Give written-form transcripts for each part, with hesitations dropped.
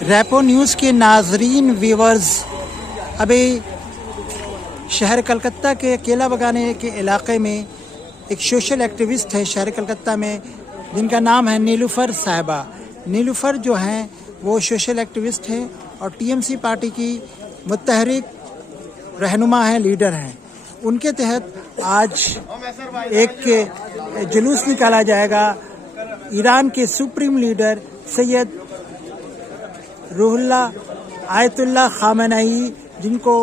Repo news کے ناظرین viewers, ابھی شہر کلکتہ کے کیلا بگانے کے علاقے میں ایک سوشل ایکٹیوسٹ ہے شہر کلکتہ میں، جن کا نام ہے نیلوفر صاحبہ۔ نیلوفر جو ہیں وہ سوشل ایکٹیوسٹ ہیں اور ٹی ایم سی پارٹی کی متحرک رہنما ہیں، لیڈر ہیں۔ ان کے تحت آج ایک جلوس نکالا جائے گا ایران کے سپریم لیڈر سید روح اللہ آیت اللہ خامنئی، جن کو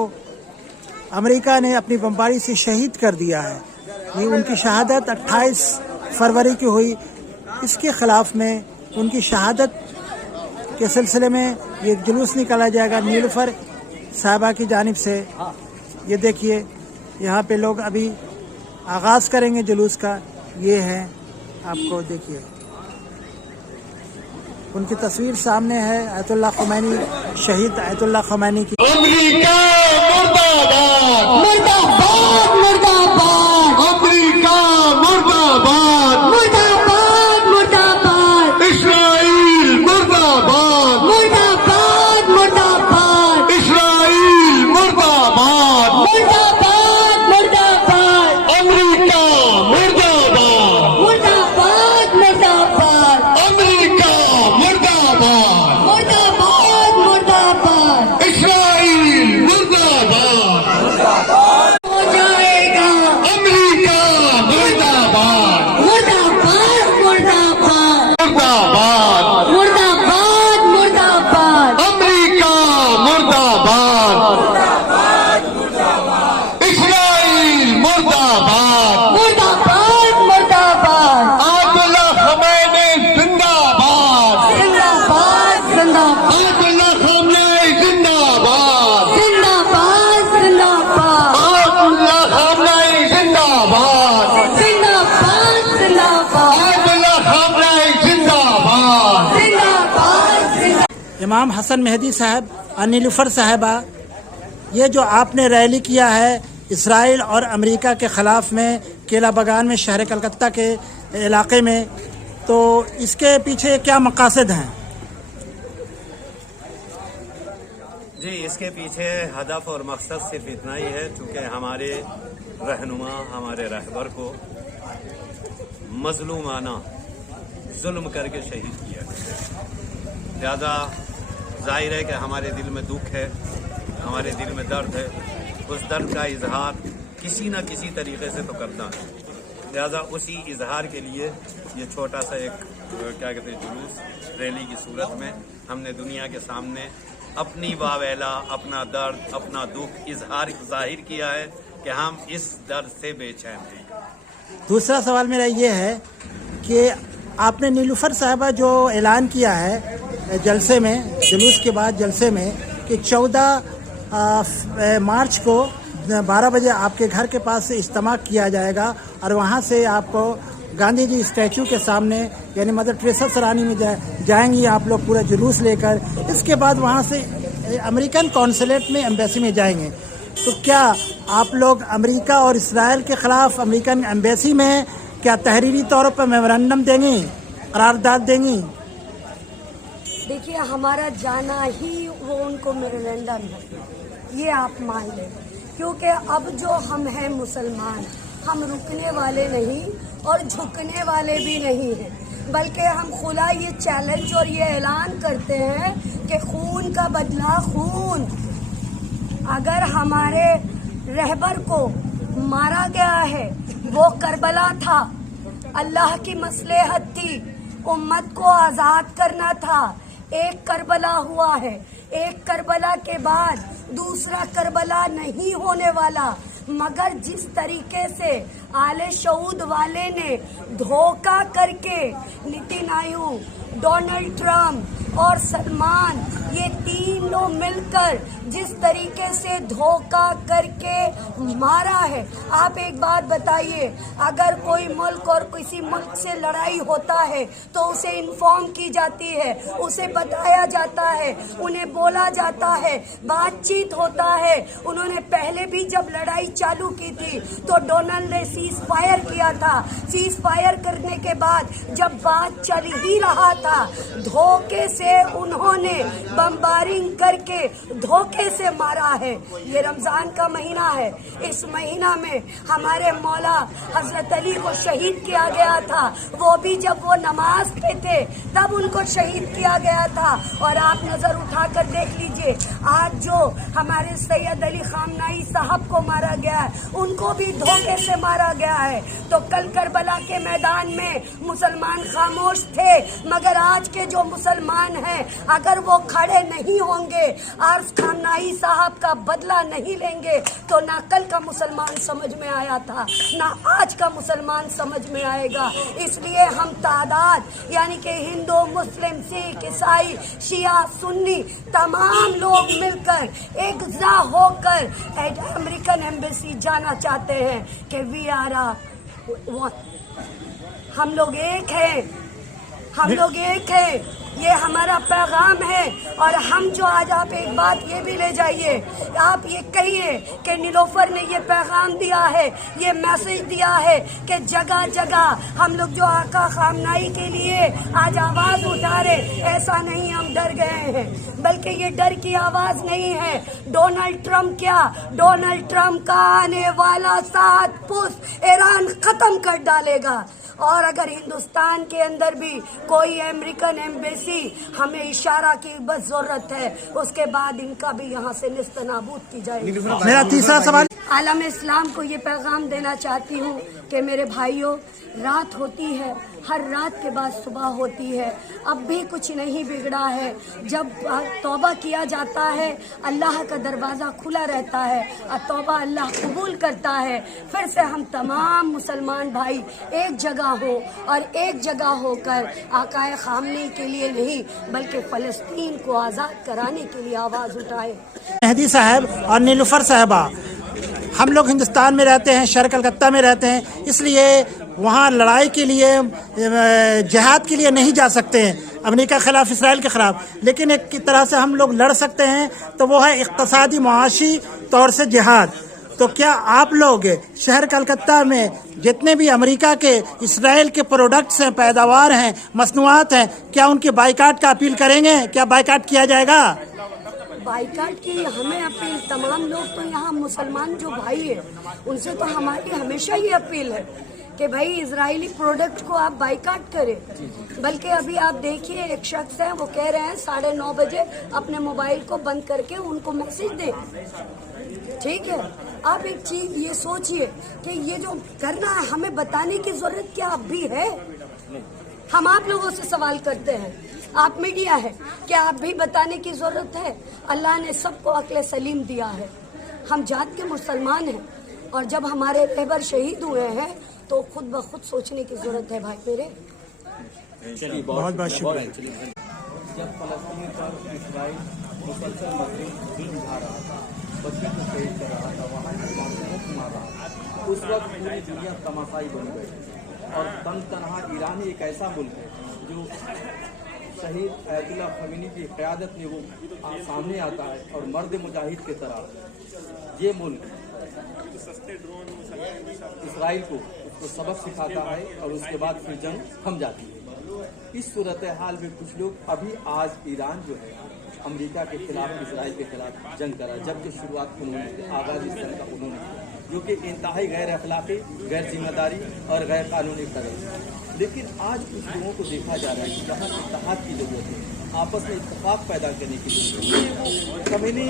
امریکہ نے اپنی بمباری سے شہید کر دیا ہے۔ یہ ان کی شہادت 28 فروری کی ہوئی۔ اس کے خلاف میں ان کی شہادت کے سلسلے میں یہ جلوس نکالا جائے گا نیلوفر صاحبہ کی جانب سے۔ یہ دیکھیے یہاں پہ لوگ ابھی آغاز کریں گے جلوس کا۔ یہ ہے، آپ کو دیکھیے ان کی تصویر سامنے ہے، آیت اللہ خمینی، شہید آیت اللہ خمینی کی۔ امریکہ مردہ باد، مردہ باد، مردہ باد، امریکہ مردہ باد، مردہ باد، مردہ باد، اسرائیل مردہ باد، مردہ باد، مردہ باد، اسرائیل مردہ باد، مردہ باد، مردہ باد، امریکہ مردہ باد، مردہ باد، مردہ باد، امریکہ مردہ باد، مردہ باد، مردہ باد، اسرائیل مردہ باد، ہو جائے گا امریکہ مردہ باد، مردہ باد، مردہ باد، مردہ باد، مردہ باد، مردہ باد، امریکہ مردہ باد، اسرائیل مردہ باد، مردہ باد، مردہ باد، آیت اللہ خمینی زندہ باد، زندہ باد، زندہ باد، آیت اللہ خمینی زندہ باد، زندہ باد، زندہ باد، آیت اللہ خمینی زندہ باد، زندہ باد، زندہ باد، آیت اللہ خمینی زندہ باد، زندہ باد، زندہ۔ امام حسن مہدی صاحب اور نیلوفر صاحبہ، یہ جو آپ نے ریلی کیا ہے اسرائیل اور امریکہ کے خلاف میں کیلا بگان میں شہر کلکتہ کے علاقے میں، تو اس کے پیچھے کیا مقاصد ہیں؟ جی، اس کے پیچھے ہدف اور مقصد صرف اتنا ہی ہے، چونکہ ہمارے رہنما، ہمارے رہبر کو مظلومانہ ظلم کر کے شہید کیا ہے۔ لہذا ظاہر ہے کہ ہمارے دل میں دکھ ہے، ہمارے دل میں درد ہے، اس درد کا اظہار کسی نہ کسی طریقے سے تو کرنا ہے۔ لہذا اسی اظہار کے لیے یہ چھوٹا سا ایک کیا کہتے ہیں جلوس ریلی کی صورت میں ہم نے دنیا کے سامنے اپنی واویلا، اپنا درد، اپنا دکھ ظاہر کیا ہے کہ ہم اس درد سے بے چین ہیں۔ دوسرا سوال میرا یہ ہے کہ آپ نے نیلوفر صاحبہ جو اعلان کیا ہے جلسے میں، جلوس کے بعد جلسے میں، کہ 14 مارچ کو 12 بجے آپ کے گھر کے پاس سے اجتماع کیا جائے گا اور وہاں سے آپ کو گاندھی جی اسٹیچو کے سامنے یعنی مدر ٹریسا سرانی میں جائیں گی آپ لوگ پورا جلوس لے کر۔ اس کے بعد وہاں سے امریکن کونسلیٹ میں، ایمبیسی میں جائیں گے۔ تو کیا آپ لوگ امریکہ اور اسرائیل کے خلاف امریکن ایمبیسی میں کیا تحریری طور پر میمورنڈم دیں گی، قرارداد دیں گی؟ دیکھیے، ہمارا جانا ہی وہ ان کو میمورنڈم ہے، یہ آپ مان لیں، کیونکہ اب جو ہم ہیں مسلمان، ہم رکنے والے نہیں اور جھکنے والے بھی نہیں ہیں، بلکہ ہم کھلا یہ چیلنج اور یہ اعلان کرتے ہیں کہ خون کا بدلہ خون۔ اگر ہمارے رہبر کو مارا گیا ہے، وہ کربلا تھا، اللہ کی مصلحت تھی، امت کو آزاد کرنا تھا، ایک کربلا ہوا ہے، ایک کربلا کے بعد دوسرا کربلا نہیں ہونے والا، مگر جس طریقے سے آل سعود والے نے دھوکہ کر کے نیتن آیوگ، ڈونلڈ ٹرمپ اور سلمان، یہ تینوں مل کر جس طریقے سے دھوکہ کر کے مارا ہے۔ آپ ایک بات بتائیے، اگر کوئی ملک اور کسی ملک سے لڑائی ہوتا ہے تو اسے انفارم کی جاتی ہے، اسے بتایا جاتا ہے، انہیں بولا جاتا ہے، بات چیت ہوتا ہے۔ انہوں نے پہلے بھی جب لڑائی چالو کی تھی تو ڈونلڈ نے सीज फायर किया था। सीज फायर करने के बाद जब बात चल ही रहा था, धोखे से उन्होंने बमबारिंग करके धोखे से मारा है। ये रमजान का महीना है, इस महीना में हमारे मौला हजरत अली को शहीद किया गया था, वो भी जब वो नमाज पे थे तब उनको शहीद किया गया था। और आप नजर उठाकर देख लीजिए, आज जो हमारे सैयद अली खामनाई साहब को मारा गया है, उनको भी धोखे से मारा गया है। तो कल करबला के मैदान में मुसलमान खामोश थे, मगर आज के जो मुसलमान हैं, अगर वो खड़े नहीं होंगे, आर्स खामनाई साहब का बदला नहीं लेंगे, तो ना कल का मुसलमान समझ में आया था, ना आज का मुसलमान समझ में आएगा। इसलिए हम तादाद यानी कि हिंदू, मुस्लिम, सिख, ईसाई, शिया, सुन्नी तमाम लोग मिलकर एकजुट होकर अमेरिकन एम्बेसी जाना चाहते हैं कि वी आर हम लोग एक हैं, हम लोग एक हैं। ये हमारा पैगाम है। और हम जो आज आप एक बात ये भी ले जाइए, आप ये कहिए कि नीलोफर ने ये पैगाम दिया है, ये मैसेज दिया है कि जगह जगह हम लोग जो आका खामनाई के लिए आज आवाज उठा रहे, ऐसा नहीं हम डर गए हैं, बल्कि ये डर की आवाज नहीं है। डोनाल्ड ट्रम्प क्या, डोनाल्ड ट्रम्प का आने वाला 7 पुष्ट ईरान खत्म कर डालेगा। और अगर हिंदुस्तान के अंदर भी कोई अमेरिकन एम्बेसी हमें इशारा की बस जरूरत है, उसके बाद इनका भी यहाँ से निस्तनाबूद की जाएगी। मेरा तीसरा सवाल, आलम इस्लाम को ये पैगाम देना चाहती हूँ कि मेरे भाइयों, रात होती है, हर रात के बाद सुबह होती है, अब भी कुछ नहीं बिगड़ा है। जब तौबा किया जाता है, अल्लाह का दरवाज़ा खुला रहता है और तौबा अल्लाह कबूल करता है। फिर से हम तमाम मुसलमान भाई एक जगह हो और एक जगह होकर आकाए खामनी के लिए नहीं, बल्कि फ़लस्तीन को आज़ाद कराने के लिए आवाज़ उठाए। मेहदी साहब और नीलूफर साहबा, हम लोग हिंदुस्तान में रहते हैं, शहर कलकत्ता में रहते हैं, इसलिए वहाँ लड़ाई के लिए, जिहाद के लिए नहीं जा सकते हैं अमेरिका के खिलाफ, इसराइल के खिलाफ, लेकिन एक तरह से हम लोग लड़ सकते हैं, तो वो है इक़्तिसादी मुआशी तौर से जिहाद। तो क्या आप लोग शहर कलकत्ता में जितने भी अमेरिका के, इसराइल के प्रोडक्ट्स हैं, पैदावार हैं, मसनूआत हैं, क्या उनके बाइकाट का अपील करेंगे? क्या बाइकाट किया जाएगा? बाइकाट की हमें अपील, तमाम लोग तो यहाँ मुसलमान जो भाई है उनसे तो हमारी हमेशा ये अपील है कि भाई इजरायली प्रोडक्ट को आप बाइकाट करें। बल्कि अभी आप देखिए, एक शख्स है, वो कह रहे हैं 9:30 बजे अपने मोबाइल को बंद करके उनको मैसेज दें। ठीक है, आप एक चीज ये सोचिए कि ये जो करना है, हमें बताने की जरूरत क्या अब भी है? हम आप लोगों से सवाल करते हैं, आप मीडिया है, क्या आप भी बताने की जरूरत है? अल्लाह ने सबको अक्ल सलीम दिया है, हम जात के मुसलमान हैं, और जब हमारे रहबर शहीद हुए हैं तो खुद ब खुद सोचने की जरूरत है भाई मेरे। बहुत बहुत शुक्रिया। जब फलस्तीन पर इसराइल मुसलसल मजलूम जुल्म ढा रहा था, बच्चों को शहीद कर रहा था, वहाँ मासूमों को मार रहा था, उस वक्त पूरी दुनिया तमाशाई बन गई। और तनहा ईरान एक ऐसा मुल्क है जो शहीद अयतुल्लाह खमीनी की क़यादत में वो सामने आता है और मर्द मुजाहिद की तरह ये मुल्क इसराइल को उसको सबक सिखाता है और उसके बाद फिर जंग थम जाती है। इस सूरत हाल में कुछ लोग अभी आज ईरान जो है अमेरिका के खिलाफ, इसराइल के खिलाफ जंग करा, जबकि शुरुआत उन्होंने आगाज इस तरह का उन्होंने, जो कि इंतहाई गैर अखलाकी, गैर जिम्मेदारी और गैर कानूनी कदम। लेकिन आज कुछ लोगों को देखा जा रहा है कि जहाँ इत्तेहाद की जरूरत है, आपस में इत्तेफाक पैदा करने की जरूरत है। कमीनी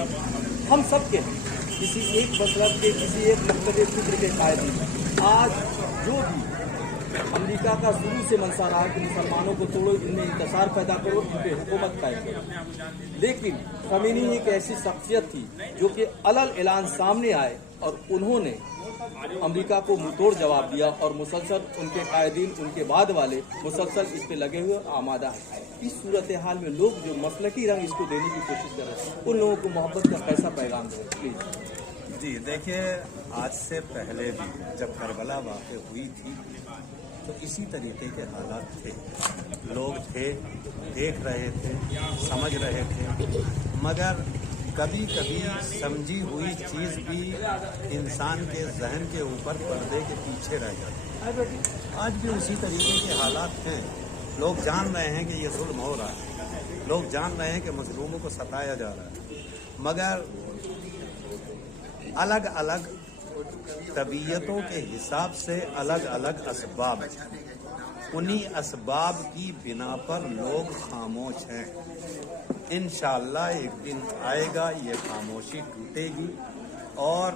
हम सब के हैं, किसी एक मसलब के, किसी एक मुख्तलिफ फिक्र के कायद नहीं। आज जो भी अमेरिका का शुरू से मंशा रहा कि मुसलमानों को तोड़ो, इनमें इंतशार पैदा करो, इन पर हुकूमत कायम करो, लेकिन खमीनी एक ऐसी शख्सियत थी जो कि अलल ऐलान सामने आए और उन्होंने अमेरिका को मुंहतोड़ जवाब दिया और मुसलसल उनके कायदीन, उनके बाद वाले मुसलसल इस पे लगे हुए आमादा है। इस सूरत हाल में लोग जो मसलकी रंग इसको देने की कोशिश कर रहे हैं, उन लोगों को मोहब्बत का कैसा पैगाम दें प्लीज? जी देखिए, आज से पहले भी जब करबला वाक़या हुई थी तो इसी तरीके के हालात थे, लोग थे, देख रहे थे, समझ रहे थे, मगर कभी कभी समझी हुई चीज़ भी इंसान के जहन के ऊपर पर्दे के पीछे रह जाती है। आज भी उसी तरीके के हालात हैं। लोग जान रहे हैं कि ये जुल्म हो रहा है, लोग जान रहे हैं कि मजलूमों को सताया जा रहा है, मगर अलग अलग तबीयतों के हिसाब से अलग अलग असबाब हैं। उन्हीं असबाब की बिना पर लोग खामोश हैं। इंशाअल्लाह एक दिन आएगा, ये खामोशी टूटेगी और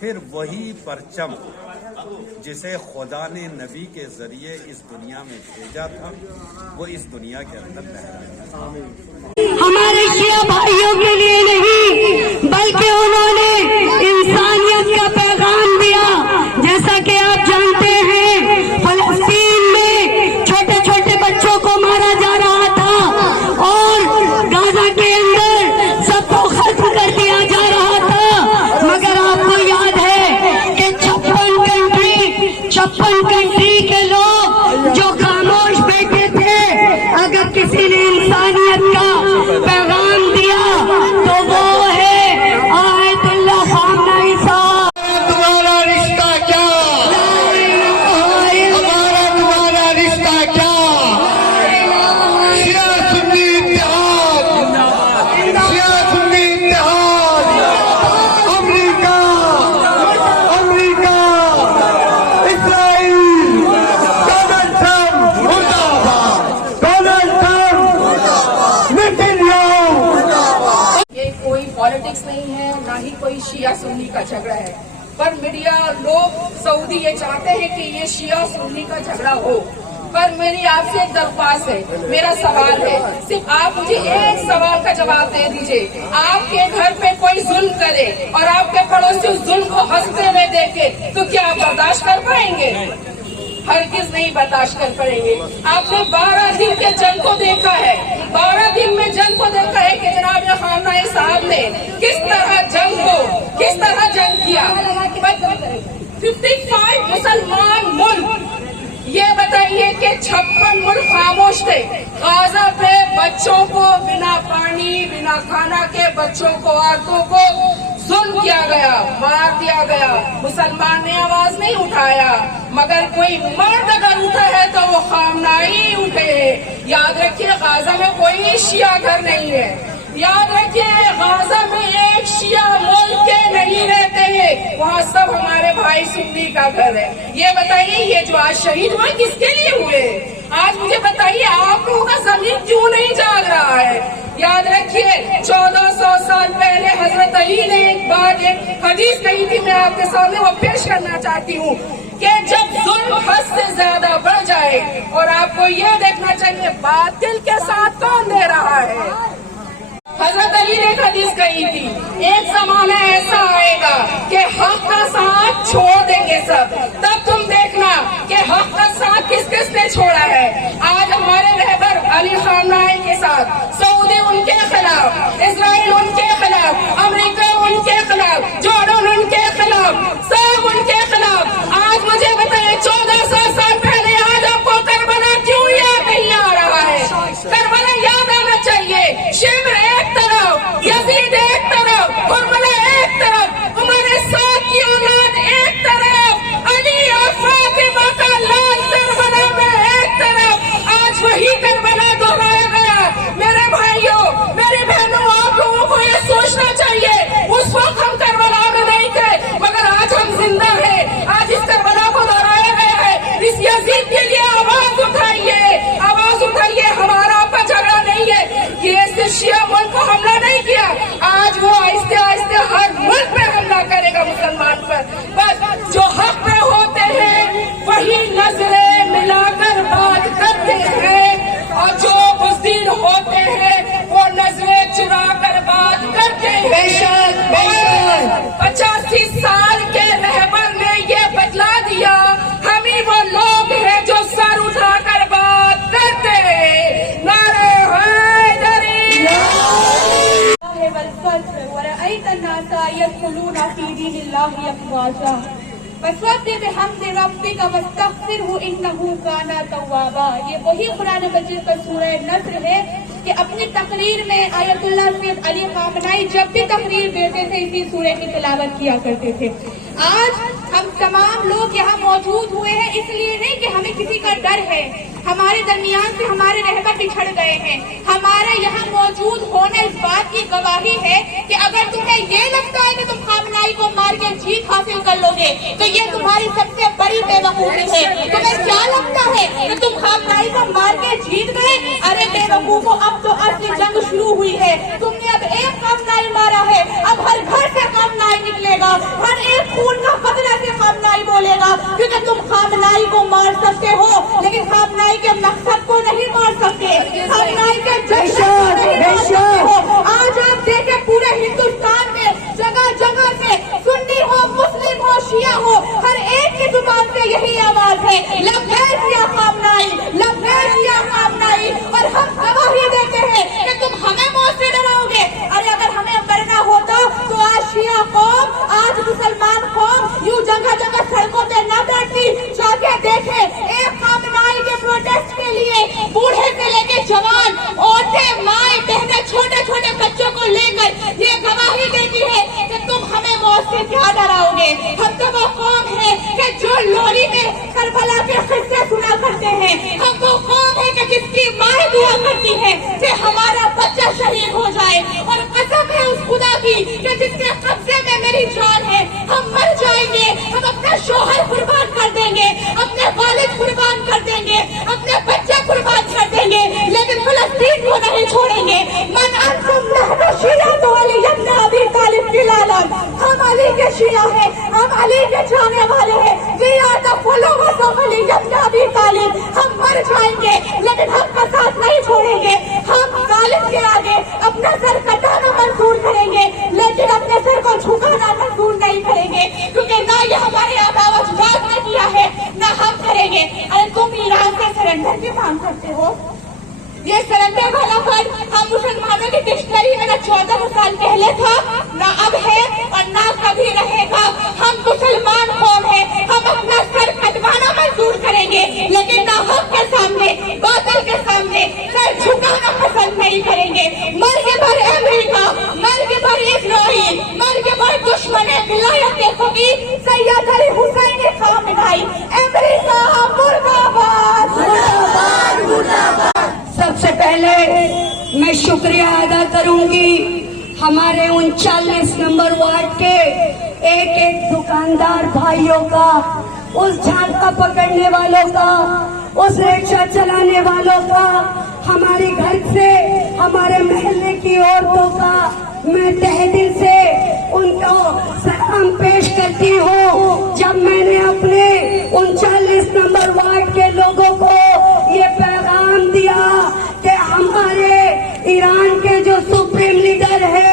फिर वही परचम जिसे खुदा ने नबी के जरिए इस दुनिया में भेजा था, वो इस दुनिया के अंदर लहराएगा। हमारे शिया भाइयों के लिए नहीं, बल्कि उन्होंने इंसानियत का पैगाम दिया। जैसा कि आप जानते हैं, फलस्तीन में छोटे छोटे बच्चों को मारा जा रहा था और गाजा के अंदर सबको खत्म कर दिया जा रहा था। मगर आपको याद है कि 56 कंट्री के लोग जो खामोश बैठे थे, अगर किसी ने इंसानियत का पैगाम दिया तो वो है आयतुल्लाह खामनेई साहब। तुम्हारा रिश्ता क्या, हमारा तुम्हारा रिश्ता क्या? शिया सुन्नी इत्तेहाद, शिया सुन्नी इत्तेहाद। America, America, Israel, Donald Trump मुर्दाबाद, डोनाल्ड ट्रम्प नेतन्याहू। ये कोई पॉलिटिक्स नहीं है, ना ही कोई शिया सुन्नी का झगड़ा है, पर मीडिया लोग सऊदी ये चाहते हैं कि ये शिया सुन्नी का झगड़ा हो। पर मेरी आपसे एक दरख्वास्त है, मेरा सवाल है, सिर्फ आप मुझे एक सवाल का जवाब दे दीजिए। आपके घर पे कोई जुल्म करे और आपके पड़ोसी उस जुल्म को हंसते हुए देखे तो क्या आप बर्दाश्त कर पाएंगे? हरगिज नहीं बर्दाश्त कर पाएंगे। आपने 12 दिन के जंग को देखा है, 12 दिन में जंग को देखा है कि जनाब खामनेई साहब ने किस तरह जंग किया। 55 मुसलमान मुल्क, ये बताइए कि 56 मुल्क खामोश थे। गाजा पे बच्चों को बिना पानी बिना खाना के बच्चों को, औरतों को जुल्म किया गया, मार दिया गया। मुसलमान ने आवाज नहीं उठाया, मगर कोई मर्द अगर उठा है तो वो खामनेई उठे हैं। याद रखिए, गाजा में कोई शिया घर नहीं है। याद रखिए, गाजा में एक शिया मुल्क के नहीं रहते हैं, वहाँ सब हमारे भाई सुन्नी का घर है। ये बताइए, ये जो आज शहीद हुए किसके लिए हुए? आज मुझे बताइए, आप लोगों का जमीन क्यों नहीं जाग रहा है? याद रखिए, 1400 साल पहले हजरत अली ने एक हदीस कही थी, मैं आपके सामने वो पेश करना चाहती हूँ कि जब जुल्म हद से ज्यादा बढ़ जाए, और आपको ये देखना चाहिए बातिल के साथ कौन दे रहा है। हजरत अली ने हदीस कही थी, एक जमाना ऐसा आएगा कि हक का साथ छोड़ देंगे सब, तब तुम देखना कि हक का साथ किस किस ने छोड़ा है। आज हमारे रहबर अली खामनेई के साथ सऊदी उनके खिलाफ, इजराइल उनके खिलाफ, अमेरिका उनके खिलाफ, जॉर्डन उनके खिलाफ, सब उनके खिलाफ। आज मुझे बताइए, 1400 साल पहले आज आपको करबला क्यों याद नहीं आ रहा है? करबला याद आना चाहिए। शिमर एक तरफ, यजीद एक तरफ, करबला एक तरफ, हमारे साथ की औलाद एक तरफ, अली और फातिमा का लाल करबला में एक तरफ। आज वही करबला दोहराया गया। मेरे भाइयों, मेरी बहनों, आप लोगों को ये सोचना चाहिए, उस वक्त हम करबला में नहीं थे, मगर आज हम जिंदा हैं। आज इस करबला को दोहराया गया है। इस यजीद के लिए आवाज उठाइए, आवाज उठाइए। हमारा आपका झगड़ा नहीं है, ये सिर्फ शिया मुल्क को हमला नहीं किया, आज वो आहिस्ते आहिस्ते हर मुल्क पे हमला करेगा मुसलमान पर। बस जो हक पे होते हैं वही नजरें मिलाकर बात करते हैं, और जो बुज़दिल होते हैं वो नजरें चुरा कर बात करते हैं। 85 साल के रहबर ने ये बतला दिया, हम ही वो लोग हैं जो सर उठाकर बात करते हैं। नारे हैदरी। ये वही कुरान मजीद का सूरह नस्र है कि अपनी तकरीर में आयतुल्लाह सैयद अली खामनाई जब भी तकरीर देते थे इसी सूरह की तिलावत किया करते थे। आज हम तमाम लोग यहाँ मौजूद हुए हैं इसलिए नहीं कि हमें किसी का डर है, हमारे दरमियान से हमारे रहबर बिछड़ गए हैं। हमारा यहाँ मौजूद होना इस बात की गवाही है कि अगर तुम्हें ये लगता है कि तुम खामनाई को मार के जीत हासिल कर लोगे तो ये तुम्हारी सबसे बड़ी बेवकूफी है। तुम्हें क्या लगता है कि तुम खामनाई को मार के जीत गए? अरे बेवकूफो, अब तो असली जंग शुरू हुई है। तुमने अब एक खामनाई मारा है, अब हर घर से खामनाई निकलेगा, हर एक खून का बदला से खामनाई बोलेगा, क्योंकि तुम खामनाई को मार सकते हो लेकिन खामनाई के मकसद को नहीं मार सकते, खामनाई के जश्न को नहीं मार सकते हो। आज आप देखें पूरे हिंदुस्तान में जगह जगह से सुन्नी हो, मुस्लिम हो, शिया हो, हर एक की जुबान पे यही आवाज है, लब्बैक या खामनाई, लब्बैक या खामनाई। और हम गवाही देते हैं कि तुम हमें मौत से डराओगे। अरे अगर हमें मरना होता तो आज शिया कौम, आज मुसलमान कौम यूं जगह जगह सड़कों पे न बैठती। जाके देखे एक खामनाई के प्रोटेस्ट के लिए बूढ़े से लेके जवान, औरतें, माए, बहनें, छोटे छोटे बच्चों को लेकर ये गवाही देती है कि तुम हमें मौत से क्या डराओगे। हम तो वो कौम है कि जो लोरी में करबला के किस्से सुना करते हैं। हम वो कौम है कि जिसकी माए दुआ करती है कि हमारा बच्चा शहीद हो जाए। और कसम है उस खुदा की कि जिसके कब्जे में मेरी जान है, हम मर जाएंगे, हम अपना शोहर कुर्बान कर देंगे, अपने वालिद कुर्बान कर देंगे, अपने बच्चे कुर्बान कर देंगे, लेकिन फलस्तीन को नहीं छोड़ेंगे। मन अंतुम नहनु शियअतु अली इब्न अबी तालिब की लालन। हम अली के शिया हैं, हम अली के जाने वाले हैं। We are the followers of Ali ibn Abi Talib. हम मर जाएंगे लेकिन हम का साथ नहीं छोड़ेंगे। हम तालिब के आगे अपना सर कटाना मंजूर करेंगे लेकिन अपने सर को झुकाना मंजूर नहीं करेंगे, क्योंकि ना ये हमारे आबा व अजदाद ने किया है ना हम करेंगे। अरे तुम ईरान से सरेंडर की मांग करते हो, ये सरेंडर वाला वर्ड हम मुसलमानों की डिक्शनरी में ना 14 साल पहले था, ना अब है और ना कभी रहेगा। हम मुसलमान कौम है, हम अपना सर कटवाना मंजूर करेंगे लेकिन ना हक के सामने, बातिल के सामने सर झुकाना पसंद नहीं करेंगे। मर्ग भर अमेरिका, मर्ग भर इजराइल, मर्ग भर दुश्मन विलायत होगी सैयद अली हुसैन खामनाई। अमेरिका मुर्दाबाद, मुर्दाबाद, मुर्दाबाद। सबसे पहले मैं शुक्रिया अदा करूंगी हमारे 39 नंबर वार्ड के एक एक दुकानदार भाइयों का, उस झांका पकड़ने वालों का, उस रिक्शा चलाने वालों का, हमारे घर से हमारे महल्ले की औरतों का मैं तहे दिल से उनको सलाम पेश करती हूँ। जब मैंने अपने 39 नंबर वार्ड के लोगों को ये पैगाम दिया कि हमारे ईरान के जो सुप्रीम लीडर है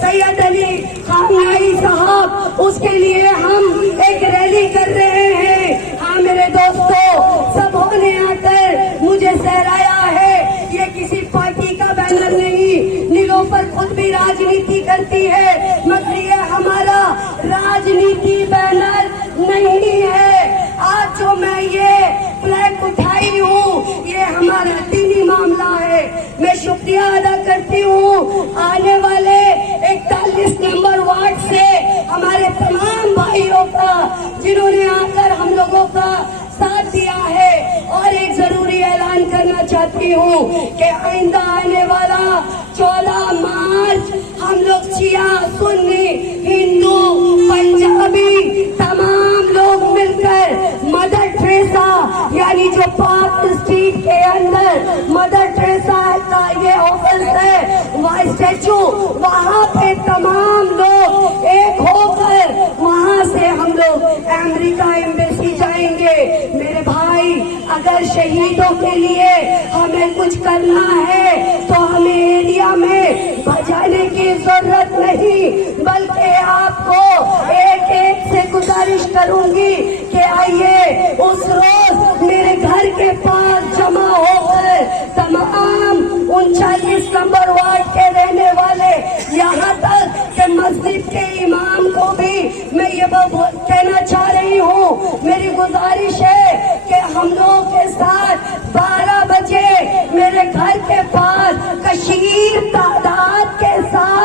सैयद अली खामनाई साहब, उसके लिए हम एक रैली कर रहे हैं। हाँ मेरे दोस्तों, सबों ने आकर मुझे सहराया है। ये किसी पार्टी का बैनर नहीं, नीलोफर खुद भी राजनीति करती है मगर ये हमारा राजनीति बैनर नहीं है। आज जो मैं ये फ्लैग उठाई हूँ ये हमारा दीनी मामला है। मैं शुक्रिया अदा करती हूँ आने वाले 41 नंबर वार्ड से हमारे तमाम भाइयों का जिन्होंने आकर हम लोगों का साथ दिया है। और एक जरूरी ऐलान करना चाहती हूँ कि आइंदा आने वाला 14 मार्च हम लोग शिया, सुन्नी, हिंदू, पंजाबी तमाम लोग मिलकर मदर टेरेसा यानी जो पार्क स्ट्रीट के अंदर मदर टेरेसा का ये ऑफिस है, वहाँ स्टैचू, वहाँ पे तमाम लोग एक होकर वहाँ से हम लोग अमेरिका एम्बेसी जाएंगे। मेरे भाई, अगर शहीदों के लिए हमें कुछ करना है तो हमें एरिया में भजाने की जरूरत नहीं, बल्कि आपको एक एक से गुजारिश करूंगी कि आइए उस रोज मेरे घर के पास जमा होकर तमाम 39 नंबर वार्ड के रहने वाले, यहाँ तक कि मस्जिद के इमाम को भी मैं ये कहना चाह रही हूँ, मेरी गुजारिश है कि हम लोगों के साथ 12 बजे मेरे घर के पास कशीर तादाद के साथ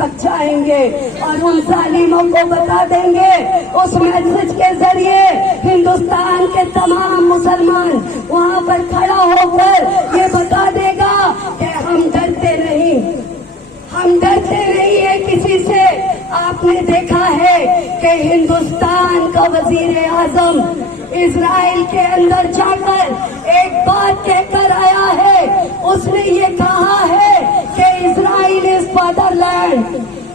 थक जाएंगे और उन जालिमों को बता देंगे, उस मैसेज के जरिए हिंदुस्तान के तमाम मुसलमान वहाँ पर खड़ा होकर ये बता देगा कि हम डरते नहीं, हम डरते नहीं है किसी से। आपने देखा है कि हिंदुस्तान का वजीर आजम इजराइल के अंदर जाकर एक बात कहकर आया है। उसने ये कहा है कि इजराइल इज फादरलैंड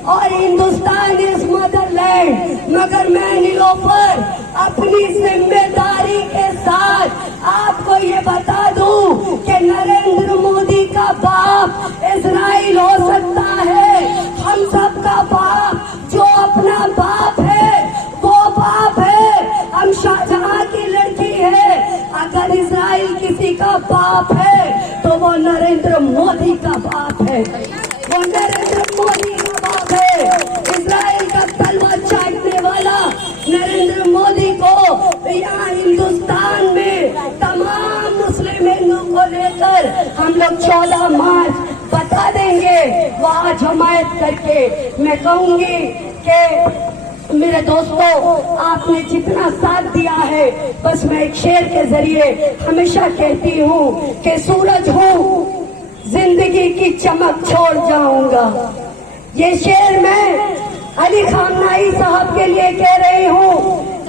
और हिंदुस्तान इज मदरलैंड। मगर मैं नीलोफर अपनी जिम्मेदारी के साथ आपको ये बता दूं कि नरेंद्र मोदी का बाप इजराइल हो सकता है, हम सब का बाप जो अपना बाप है वो बाप है। हम शाहजहां की लड़की है, अगर इजराइल किसी का बाप है तो वो नरेंद्र मोदी का बाप है, वो नरेंद्र मोदी का बाप है। इजराइल का तलवा चाटने वाला नरेंद्र मोदी को यहाँ हिंदुस्तान में तमाम मुस्लिम हिंदू को लेकर हम लोग 14 मार्च बता देंगे वहाँ जमायत करके। मैं कहूँगी कि मेरे दोस्तों, आपने जितना साथ दिया है, बस मैं एक शेर के जरिए हमेशा कहती हूँ कि सूरज हूँ जिंदगी की चमक छोड़ जाऊंगा। ये शेर मैं अली खामनाई साहब के लिए कह रही हूँ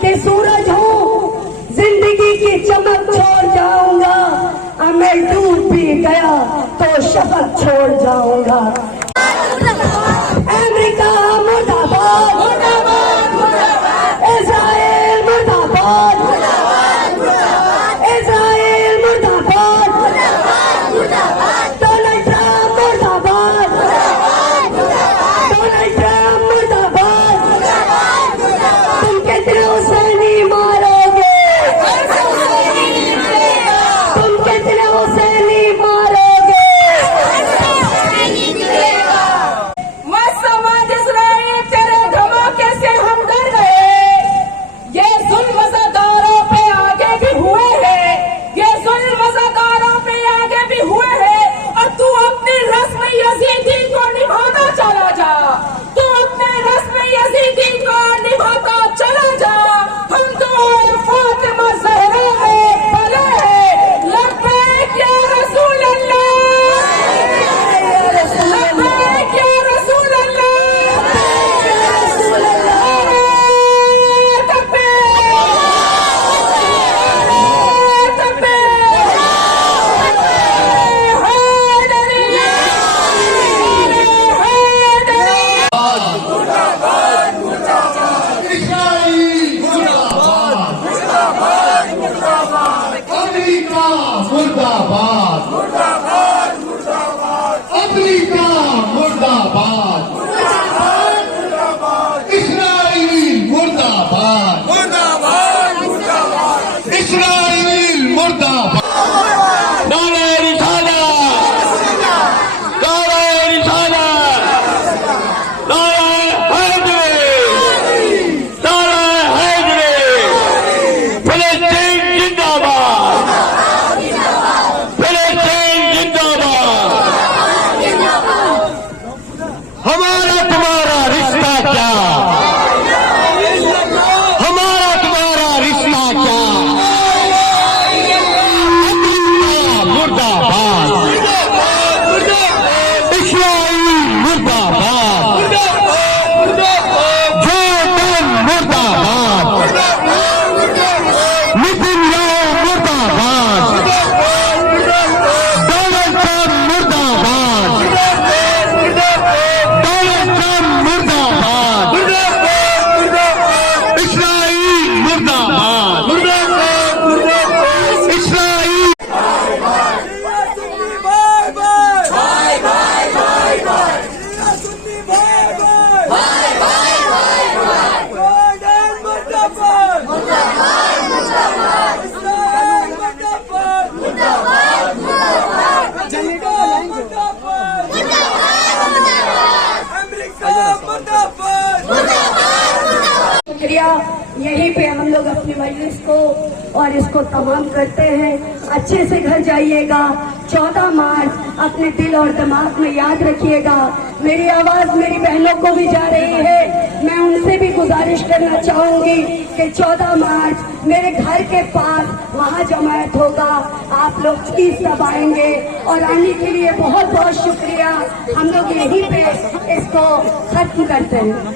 कि सूरज हूँ जिंदगी की चमक छोड़ जाऊंगा, मैं डूब भी गया तो शफक छोड़ जाऊंगा। अमेरिका मुर्दाबाद, इजराइल मुर्दाबाद, इजराइल मुर्दाबाद, डोनाल्ड ट्रंप मुर्दाबाद, डोनाल्ड ट्रंप मुर्दाबाद। तुम कितने हुसैनी मारोगे, तुम कितने हुसैनी मारोगे। मत समाज इजराइल तेरे धमाके से हम डर गए। ये जुल्म ज़दारों पे आगे भी हुए हैं, ये जुल्म ज़दारों पे आगे भी हुए हैं। और तू अपनी रस्म यजीदी को निभाता चला जा, तू अपने रस्म यजीदी को निभाता चला जा। हम तो फातिमा ज़हरा में पले हैं। लब्बैक या रसूल अल्लाह, लब्बैक या रसूल अल्लाह, इस्राइल मुर्दाबाद, अमेरिका मुर्दाबाद, अमेरिका मुर्दाबाद, इस्राइल मुर्दाबाद, इस्राइल मुर्दाबाद। नारे रिसालत, नारे रिसालत, नारे हैदरी, नारे हैदरी। फिलिस्तीन जिंदाबाद, फिलिस्तीन जिंदाबाद। हमारा तुम्हारा रिश्ता क्या, हमारा तुम्हारा रिश्ता क्या। मुर्दाबाद, इस्राइल मुर्दाबाद, जॉर्डन मुर्दाबाद, नेतन्याहू मुर्दाबाद, डोनाल्ड ट्रंप मुर्दाबाद, डोनाल्ड ट्रंप मुर्दाबाद, इस्राइल मुर्दाबाद, इस्राइल। शुक्रिया। यहीं पे हम लोग अपनी मजलिस को और इसको तमाम करते हैं। अच्छे से घर जाइएगा। 14 मार्च अपने दिल और दिमाग में याद रखिएगा। मेरी आवाज मेरी बहनों को भी जा रही है। मैं उनसे भी गुजारिश करना चाहूंगी कि 14 मार्च मेरे घर के पास वहाँ जमायत होगा, आप लोग प्लीज सब आएंगे। और आने के लिए बहुत बहुत शुक्रिया। हम लोग यहीं पे इसको खत्म करते हैं।